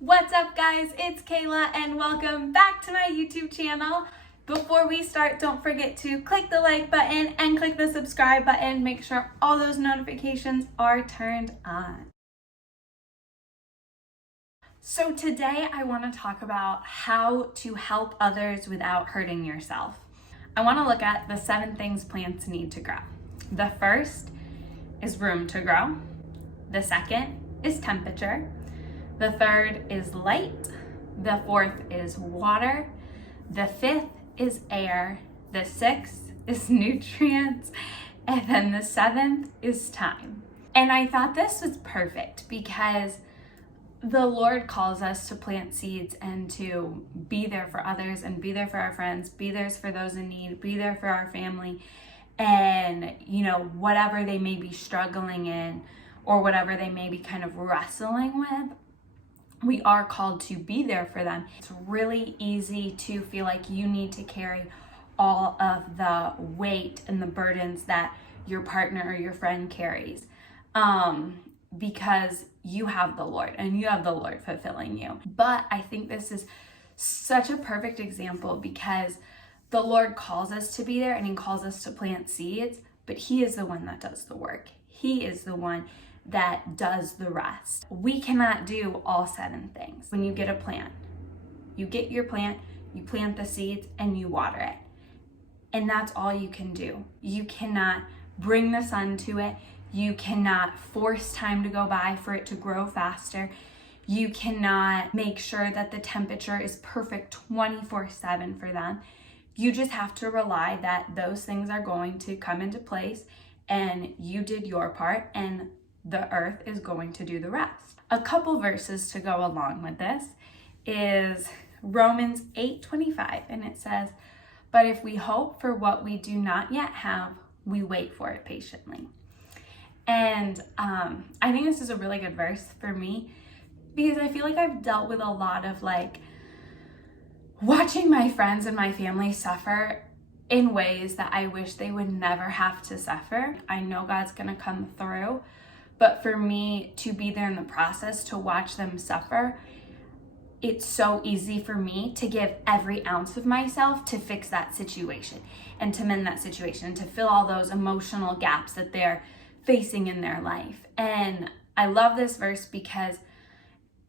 What's up, guys? It's Kayla and welcome back to my YouTube channel. Before we start, don't forget to click the like button and click the subscribe button. Make sure all those notifications are turned on. So today I want to talk about how to help others without hurting yourself. I want to look at the 7 things plants need to grow. The first is room to grow. The second is temperature. The third is light. The fourth is water. The fifth is air. The sixth is nutrients. And then the seventh is time. And I thought this was perfect because the Lord calls us to plant seeds and to be there for others and be there for our friends, be there for those in need, be there for our family, and whatever they may be struggling in or whatever they may be kind of wrestling with, we are called to be there for them. It's really easy to feel like you need to carry all of the weight and the burdens that your partner or your friend carries, because you have the Lord and you have the Lord fulfilling you. But I think this is such a perfect example because the Lord calls us to be there and He calls us to plant seeds, but He is the one that does the work. He is the one that does the rest. We cannot do all 7 things. When you get a plant, you get your plant, you plant the seeds, and you water it. And that's all you can do. You cannot bring the sun to it. You cannot force time to go by for it to grow faster. You cannot make sure that the temperature is perfect 24/7 for them. You just have to rely that those things are going to come into place and you did your part and the earth is going to do the rest. A couple verses to go along with this is Romans 8:25, and it says, "But if we hope for what we do not yet have, we wait for it patiently." And I think this is a really good verse for me because I feel like I've dealt with a lot of watching my friends and my family suffer in ways that I wish they would never have to suffer. I know God's gonna come through, but for me to be there in the process, to watch them suffer, it's so easy for me to give every ounce of myself to fix that situation and to mend that situation and to fill all those emotional gaps that they're facing in their life. And I love this verse because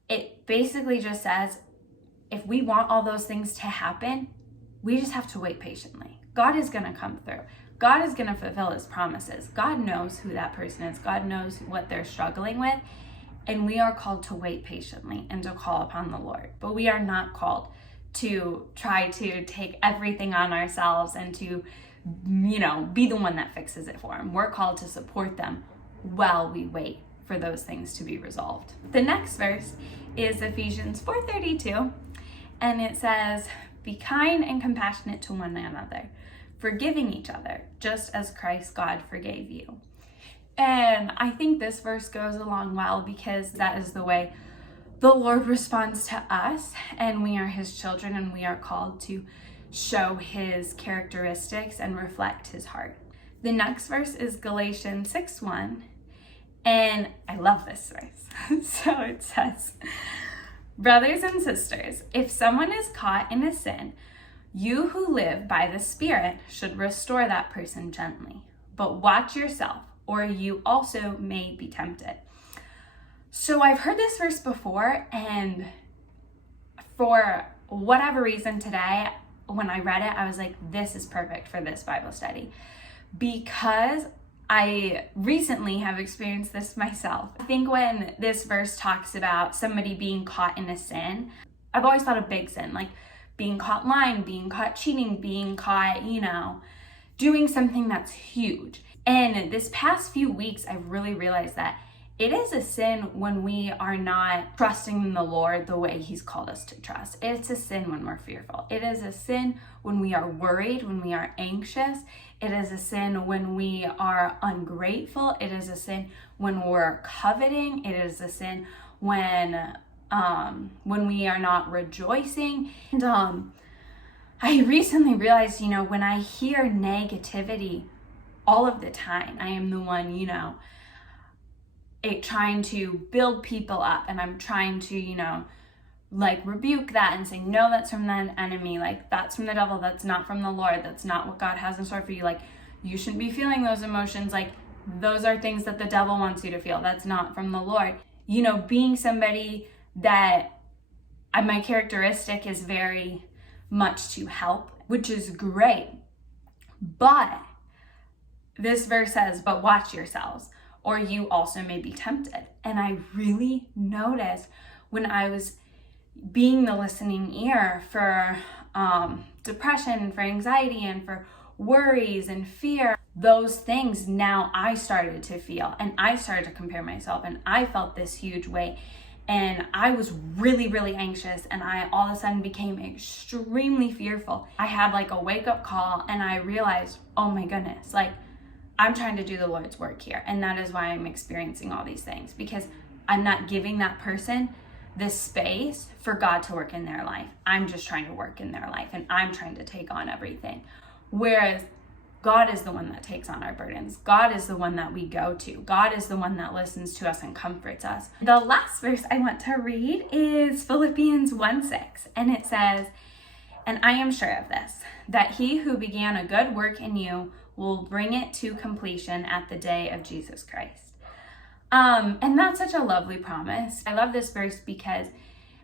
it basically just says, if we want all those things to happen, we just have to wait patiently. God is going to come through. God is going to fulfill His promises. God knows who that person is. God knows what they're struggling with. And we are called to wait patiently and to call upon the Lord. But we are not called to try to take everything on ourselves and to, be the one that fixes it for them. We're called to support them while we wait for those things to be resolved. The next verse is Ephesians 4:32. And it says, "Be kind and compassionate to one another, forgiving each other, just as Christ God forgave you." And I think this verse goes along well because that is the way the Lord responds to us, and we are His children, and we are called to show His characteristics and reflect His heart. The next verse is Galatians 6:1, and I love this verse. So it says, "Brothers and sisters, if someone is caught in a sin, you who live by the Spirit should restore that person gently. But watch yourself, or you also may be tempted." So I've heard this verse before, and for whatever reason today, when I read it, I was like, this is perfect for this Bible study. Because I recently have experienced this myself. I think when this verse talks about somebody being caught in a sin, I've always thought of big sin, like being caught lying, being caught cheating, being caught, doing something that's huge. And this past few weeks, I've really realized that it is a sin when we are not trusting in the Lord the way He's called us to trust. It's a sin when we're fearful. It is a sin when we are worried, when we are anxious. It is a sin when we are ungrateful. It is a sin when we're coveting. It is a sin when we are not rejoicing. And I recently realized, when I hear negativity all of the time, I am the one, trying to build people up, and I'm trying to, like rebuke that and say, no, that's from the enemy. Like, that's from the devil. That's not from the Lord. That's not what God has in store for you. Like, you shouldn't be feeling those emotions. Like, those are things that the devil wants you to feel. That's not from the Lord. You know, being somebody that my characteristic is very much to help, which is great. But this verse says, but watch yourselves, or you also may be tempted. And I really noticed when I was being the listening ear for depression, for anxiety, and for worries and fear, those things now I started to feel, and I started to compare myself, and I felt this huge weight, and I was really, really anxious, and I all of a sudden became extremely fearful. I had like a wake-up call, and I realized, oh my goodness, like, I'm trying to do the Lord's work here, and that is why I'm experiencing all these things, because I'm not giving that person this space for God to work in their life. I'm just trying to work in their life, and I'm trying to take on everything. Whereas God is the one that takes on our burdens. God is the one that we go to. God is the one that listens to us and comforts us. The last verse I want to read is Philippians 1:6, and it says, and I am sure of this, that he who began a good work in you will bring it to completion at the day of Jesus Christ. And that's such a lovely promise. I love this verse because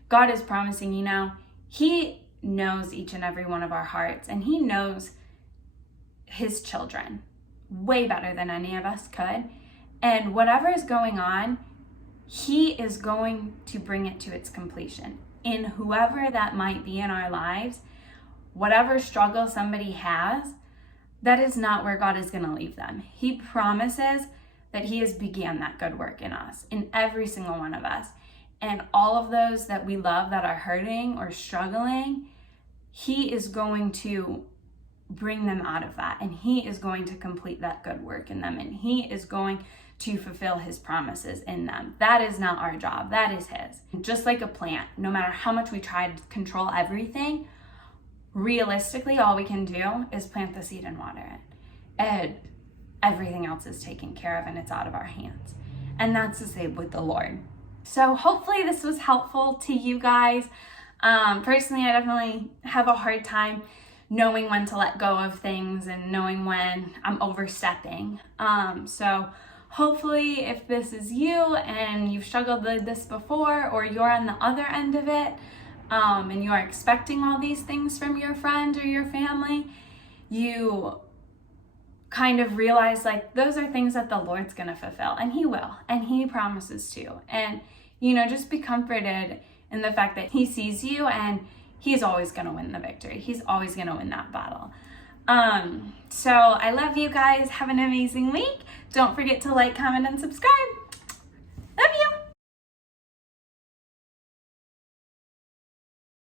God is promising, you know, he knows each and every one of our hearts, and he knows his children way better than any of us could. And whatever is going on, he is going to bring it to its completion in whoever that might be in our lives. Whatever struggle somebody has, that is not where God is going to leave them. He promises that he has began that good work in us, in every single one of us. And all of those that we love that are hurting or struggling, he is going to bring them out of that, and he is going to complete that good work in them, and he is going to fulfill his promises in them. That is not our job, that is his. Just like a plant, no matter how much we try to control everything, realistically all we can do is plant the seed and water it, and everything else is taken care of, and it's out of our hands. And that's the same with the Lord. So hopefully this was helpful to you guys. Personally, I definitely have a hard time knowing when to let go of things and knowing when I'm overstepping. So hopefully if this is you and you've struggled with this before, or you're on the other end of it, and you are expecting all these things from your friend or your family, you kind of realize like those are things that the Lord's going to fulfill, and he will, and he promises to. And, you know, just be comforted in the fact that he sees you, and he's always going to win the victory. He's always going to win that battle. So I love you guys. Have an amazing week. Don't forget to like, comment, and subscribe.